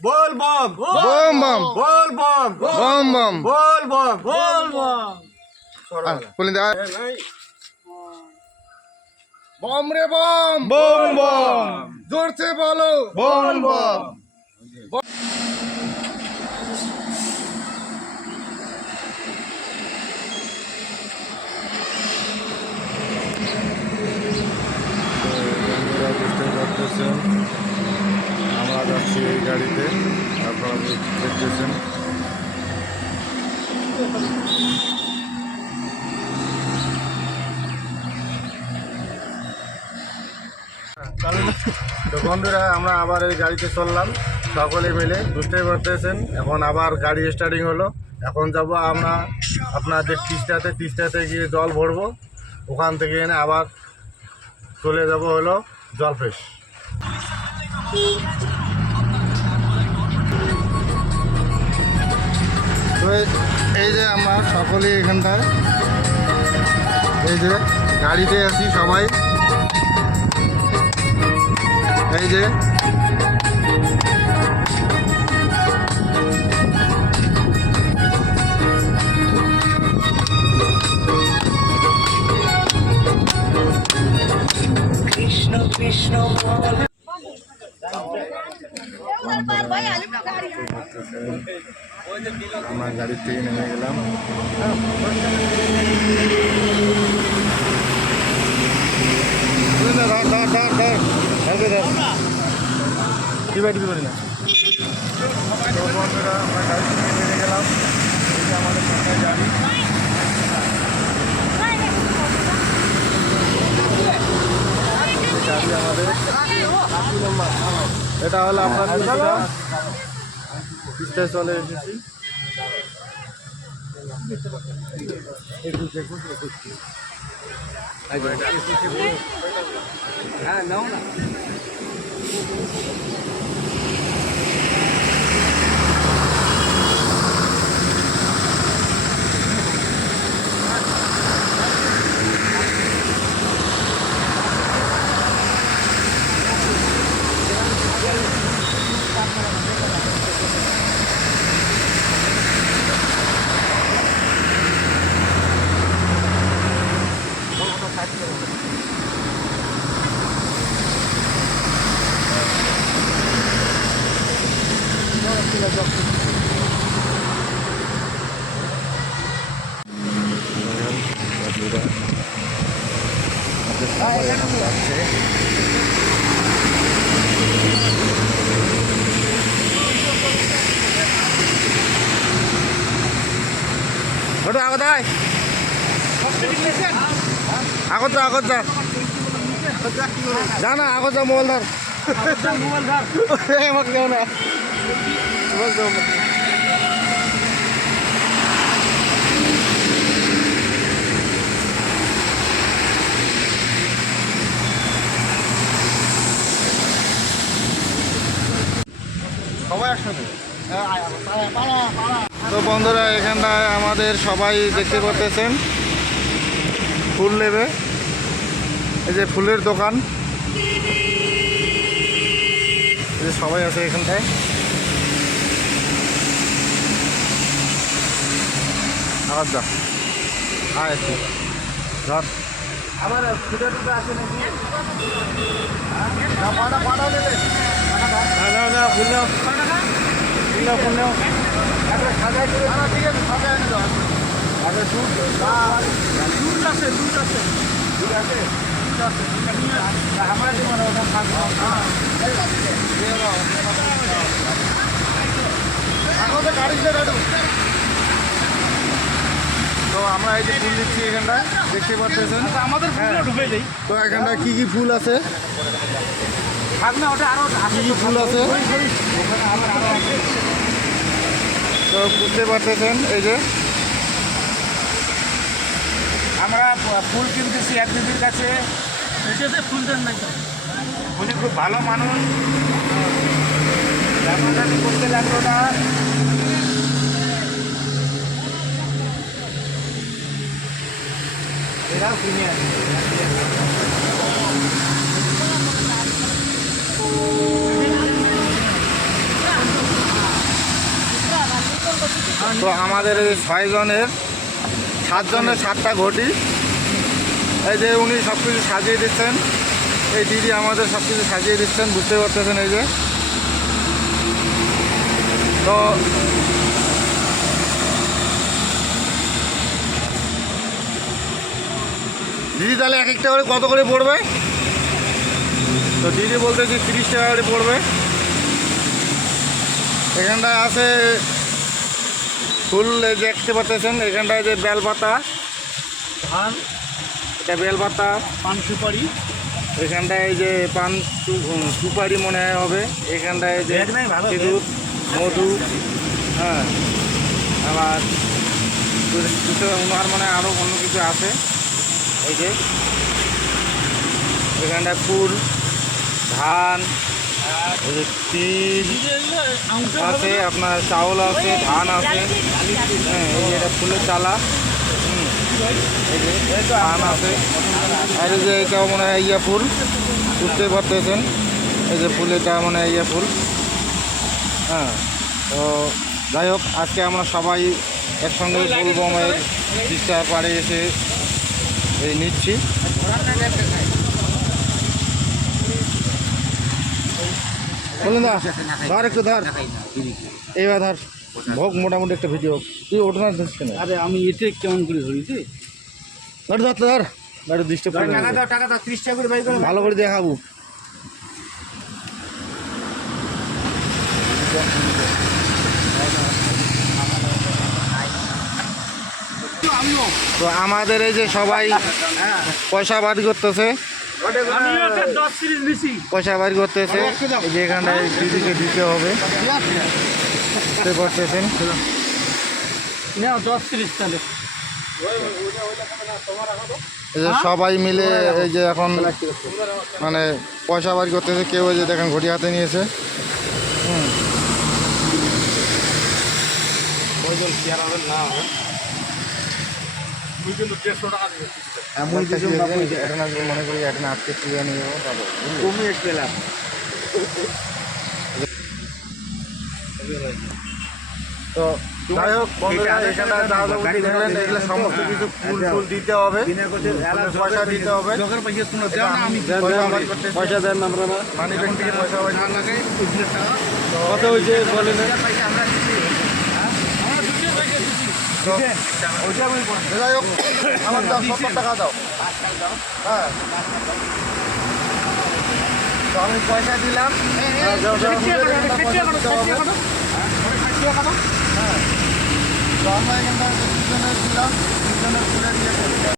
बोल बम बम बम बोल बम बम बम बोल बम बोल बम बोलें दे बम रे बम बम बम जोर से बोलो बम बम আমরা যাচ্ছি এই গাড়িতে আপনারা দেখতেছেন তো বন্ধুরা আমরা আবার এই গাড়িতে চললাম সকলে মিলে বুঝতেই পারতেছেন। এখন আবার গাড়ি স্টার্টিং হলো। এখন যাব আমরা আপনাদের তিস্তাতে গিয়ে জল ভরবো। ওখান থেকে এনে আবার চলে যাব হলো জলপেশ। তো এই যে আমরা সকলেই এখানটায় এই যে গাড়িতে আছি সবাই। এই যে কৃষ্ণ কৃষ্ণ আমরা গাড়ির থেকে নেমে গেলাম। টিপি করি না। তো বন্ধুরা আমরা গাড়ি থেকে নেমে গেলাম। এই যে আমাদের সামনে গাড়ি। গাড়ি আমাদের এটা হলো আপনার তিস্তায় চলে এসেছি। হ্যাঁ নাও না ওটা আগত আয় আগত যা আগত যা জানা আগত যা মোবাইল ধর আমাকে দেও না সবাই একসাথে। তো বন্ধুরা এখানটায় আমাদের সবাই দেখতে পাচ্ছেন ফুল নেবে। এই যে ফুলের দোকান, এই যে সবাই আছে এখানটায়। আবার যা আয় ধর আবার ফুটে টুটে আছে নাকি পাটা পাটা নেবে ফুল নাও ফুল নাও সাজাই ঠিক আছে সাজাই এনে দাও। আচ্ছা দুধ দুধ আছে দুধ আছে দুধ আছে দুধ আছে আমার মানে ওটা থাকবে এখন গাড়িতে রাখো। তো আমরা এই যে ফুল দিচ্ছি এখানটায় দেখতে পাচ্ছেন আমাদের ঢুকে যাই। তো এখানটায় কি কি ফুল আছে কি কি ফুল আছে তো বুঝতে পারতেছেন। এই যে আমরা ফুল কিনতেছি এক দিদির কাছে ফুল দেন নাই উনি খুব ভালো মানুষ দামাদামি করতে লাগলো না। এরাও কিনে আসে তো আমাদের এই 6 জনের 7 জনের 7টা ঘটি, এই যে উনি সব কিছু সাজিয়ে দিচ্ছেন, এই দিদি আমাদের সব কিছু সাজিয়ে দিচ্ছেন, বুঝতে পারতেছেন। এই যে তো দিদি তাহলে এক একটা করে কত করে পড়বে? তো দিদি বলতে যে 30 টাকা করে পড়বে। এখানটায় আছে ফুল, এই যে দেখতে পাচ্ছেন এখানটায় যে বেলপাতা, ধান, এটা বেলপাতা, পান সুপারি, এখানটায় এই যে পান সুপারি মনে হয় হবে, এখানটায় যে ব্যাগ নাই ভালো সিঁদুর, মধু, হ্যাঁ, আবার কিছু ওনার মানে আরও অন্য কিছু আছে। এই যে এখানটায় ফুল, ধান, এই যে তিল আছে, আপনার চাউল আছে, ধান আছে, হ্যাঁ, এই যে এটা ফুলের চালা, এই যে ধান আছে, আর এই যে এটাও মনে হয় ইয়া ফুল, বুঝতে পারতেছেন, এই যে ফুল, এটা মনে হয় ইয়া ফুল। হ্যাঁ, তো যাই হোক, আজকে আমরা সবাই একসঙ্গে বোলবমের তিস্তার পাড়ে এসে এই নিচ্ছি। বলুন দা, ধর একটু ধর, এইবার ধর ভোগ মোটামুটি একটা ভিডিও, তুই ওটা না ধরছিস না? আরে আমি এতে কেমন করে ধরিতে ধর ধর ধর, গাড়ি ডিস্টার্ব করে টাকা দাও 30 টাকা করে বাই করে ভালো করে দেখাবো। তো আমাদের এই যে সবাই পয়সা বাড়ি করতেছে, আমি একটা 10 সিরিজ নিছি। পয়সা বাড়ি করতেছে, এই যে এখানটায় দিদিকে দিতে হবে, বুঝতে পারতেছেন। নাও 10 সিরিজ তাহলে। এই যে সবাই মিলে এই যে এখন মানে পয়সা বাড়ি করতেছে, কেউ এই যে দেখেন ঘটি হাতে নিয়েছে। মনে করি একটা আজকে তুলে নিয়ে যাবো, তারপর তুমি এক পেলাম। তো যাই হোক বন্ধুরা, এখানে যা যা উঠে দেখলেন এগুলো সমস্ত কিছু ফুল ফুল দিতে হবে, পয়সা দিতে হবে, পয়সা দেন আমরা মানি ব্যাংক থেকে পয়সা কত হয়েছে বলেন। যাই হোক, আমার দাও 70 টাকা দাও। হ্যাঁ, তো আমি পয়সা দিলাম, তো আমরা এখানটা 2 জনের দিলাম, 2 জনের